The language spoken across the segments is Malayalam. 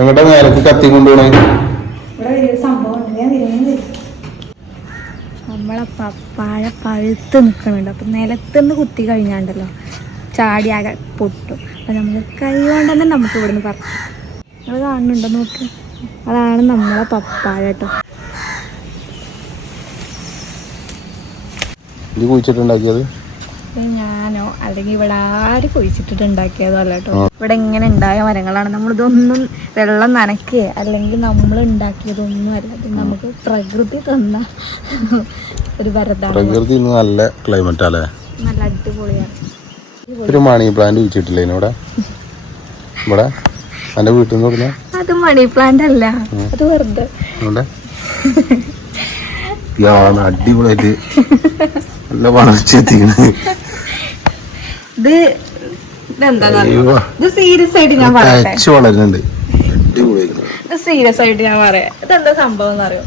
എങ്ങോട്ടാ നേരത്തെ കത്തി കൊണ്ടുപോണേ? നമ്മളെ പപ്പായ പഴുത്ത് നിൽക്കുന്നുണ്ട്. അപ്പം നിലത്തുനിന്ന് കുത്തി കഴിഞ്ഞാണ്ടല്ലോ ചാടിയാകെ പൊട്ടും. അപ്പം നമ്മൾ കൈ കൊണ്ട് തന്നെ നമുക്ക് ഇവിടുന്ന് പറിക്കാം. അത് കാണുന്നുണ്ടോ നോക്ക്, അതാണ് നമ്മളെ പപ്പായ കേട്ടോ. ഇത് കുഴിച്ചിട്ടുണ്ടാക്കിയത് ഞാനോ അല്ലെങ്കിൽ ഇവിടെ ആര് കുഴിച്ചിട്ടിട്ടുണ്ടാക്കിയതോ അല്ല കേട്ടോ. ഇവിടെ ഇങ്ങനെ ഉണ്ടായ മരങ്ങളാണ്. നമ്മളിതൊന്നും വെള്ളം നനയ്ക്കുക അല്ലെങ്കിൽ നമ്മൾ ഉണ്ടാക്കിയതൊന്നും അല്ല. ഇത് നമുക്ക് പ്രകൃതി തന്ന ഒരു വരദാനം. പ്രകൃതി നല്ല ക്ലൈമറ്റ് അല്ലേ, നല്ല അടിപൊളിയാണ്. ഒരു മണി പ്ലാന്റ് കുഴിച്ചിട്ടില്ലേ ഇവിടെ? ഇവിടെ എന്റെ വീട്ടിൽ നിന്ന് കൊടുക്കുന്ന അത് മണി പ്ലാന്റ് അല്ല, അത് വെറുതെ അടിപൊളിയായിട്ട് നല്ല വളർച്ചയെത്തിക്കണ്. ഇത് സീരിയസ് ആയിട്ട് ഞാൻ പറയാം. വളരുന്നുണ്ട്. ഇത് സീരിയസ് ആയിട്ട് ഞാൻ പറയാം. ഇതെന്താ സംഭവം എന്ന് അറിയോ?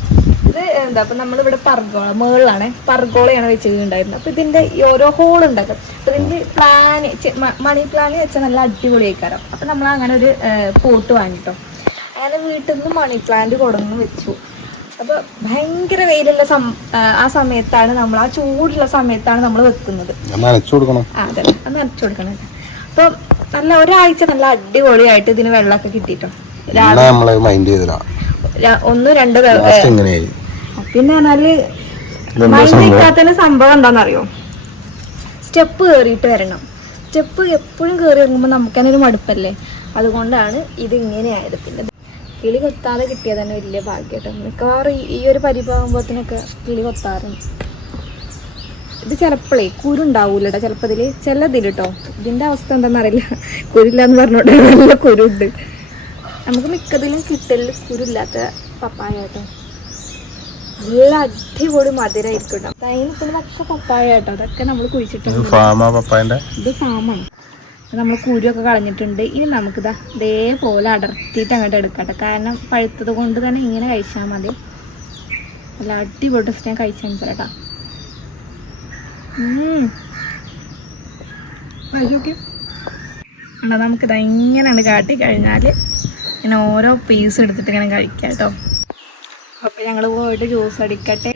ഇത് എന്താ, അപ്പൊ നമ്മളിവിടെ പർഗോള മേളിലാണ് പർഗോളയാണ് വെച്ചിട്ടുണ്ടായിരുന്നത്. അപ്പൊ ഇതിന്റെ ഈ ഓരോ ഹോൾ ഉണ്ടാക്കും. അപ്പൊ ഇതിന്റെ പ്ലാന് മണി പ്ലാന് വെച്ചാൽ നല്ല അടിപൊളിയായിക്കാരം. അപ്പൊ നമ്മൾ അങ്ങനെ ഒരു പോട്ട് വാങ്ങിട്ടോ. അങ്ങനെ വീട്ടിൽ നിന്ന് മണി പ്ലാന്റ് കൊടുന്ന് വെച്ചു. അപ്പൊ ഭയങ്കര വെയിലുള്ള ആ സമയത്താണ് നമ്മൾ, ആ ചൂടുള്ള സമയത്താണ് നമ്മൾ വെക്കുന്നത്. അതെ, അത് നനച്ചു കൊടുക്കണം. അപ്പൊ നല്ല ഒരാഴ്ച നല്ല അടിപൊളിയായിട്ട് ഇതിന് വെള്ളമൊക്കെ കിട്ടിട്ടോ. ഒന്ന് രണ്ട് പിന്നെ പറഞ്ഞാല് മൈൻഡ് കിട്ടാത്തതിന് സംഭവം എന്താണെന്നറിയോ? സ്റ്റെപ്പ് കയറിയിട്ട് വരണം. സ്റ്റെപ്പ് എപ്പോഴും കയറി ഇറങ്ങുമ്പോൾ നമുക്ക് തന്നെ ഒരു മടുപ്പല്ലേ. അതുകൊണ്ടാണ് ഇത് ഇങ്ങനെയായത്. പിന്നെ കിളി കൊത്താതെ കിട്ടിയത് തന്നെ വലിയ ഭാഗ്യം കേട്ടോ. മിക്കവാറും ഈ ഒരു പരിഭാവുമ്പോഴത്തിനൊക്കെ കിളി കൊത്താറുണ്ട്. ഇത് ചിലപ്പോഴേ കുരുണ്ടാവൂലട്ടോ ചിലപ്പോൾ ചിലതിൽ കേട്ടോ. ഇതിൻ്റെ അവസ്ഥ എന്താണെന്നറിയില്ല. കുരുല്ലാന്ന് പറഞ്ഞോട്ടെ, നല്ല കുരുണ്ട്. നമുക്ക് മിക്കതിലും കിട്ടലിൽ കുരുല്ലാത്ത പപ്പായ കേട്ടോ. നല്ല അടിപൊളി മധുരമായിരിക്കും കേട്ടോ. തൈനൊക്കെ പപ്പായ കേട്ടോ. അതൊക്കെ നമ്മൾ കുഴിച്ചിട്ടുണ്ട്. ഇത് ഫാമാണ്. നമ്മൾ കുരുവൊക്കെ കളഞ്ഞിട്ടുണ്ട്. ഇനി നമുക്കിതാ ഇതേപോലെ അടർത്തിയിട്ട് അങ്ങോട്ട് എടുക്കട്ടെ. കാരണം പഴുത്തത് കൊണ്ട് തന്നെ ഇങ്ങനെ കഴിച്ചാൽ മതി. നല്ല അടിപൊളി ടെസ്റ്റ് ഞാൻ കഴിച്ചാൽ കേട്ടോ. നമുക്കിതാ ഇങ്ങനെയാണ് കാട്ടി കഴിഞ്ഞാൽ ഇങ്ങനെ ഓരോ പീസ് എടുത്തിട്ട് ഇങ്ങനെ കഴിക്കാം കേട്ടോ. അപ്പോൾ ഞങ്ങൾ പോയിട്ട് ജ്യൂസ് അടിക്കട്ടെ.